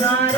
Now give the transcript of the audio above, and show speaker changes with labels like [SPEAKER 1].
[SPEAKER 1] Nara.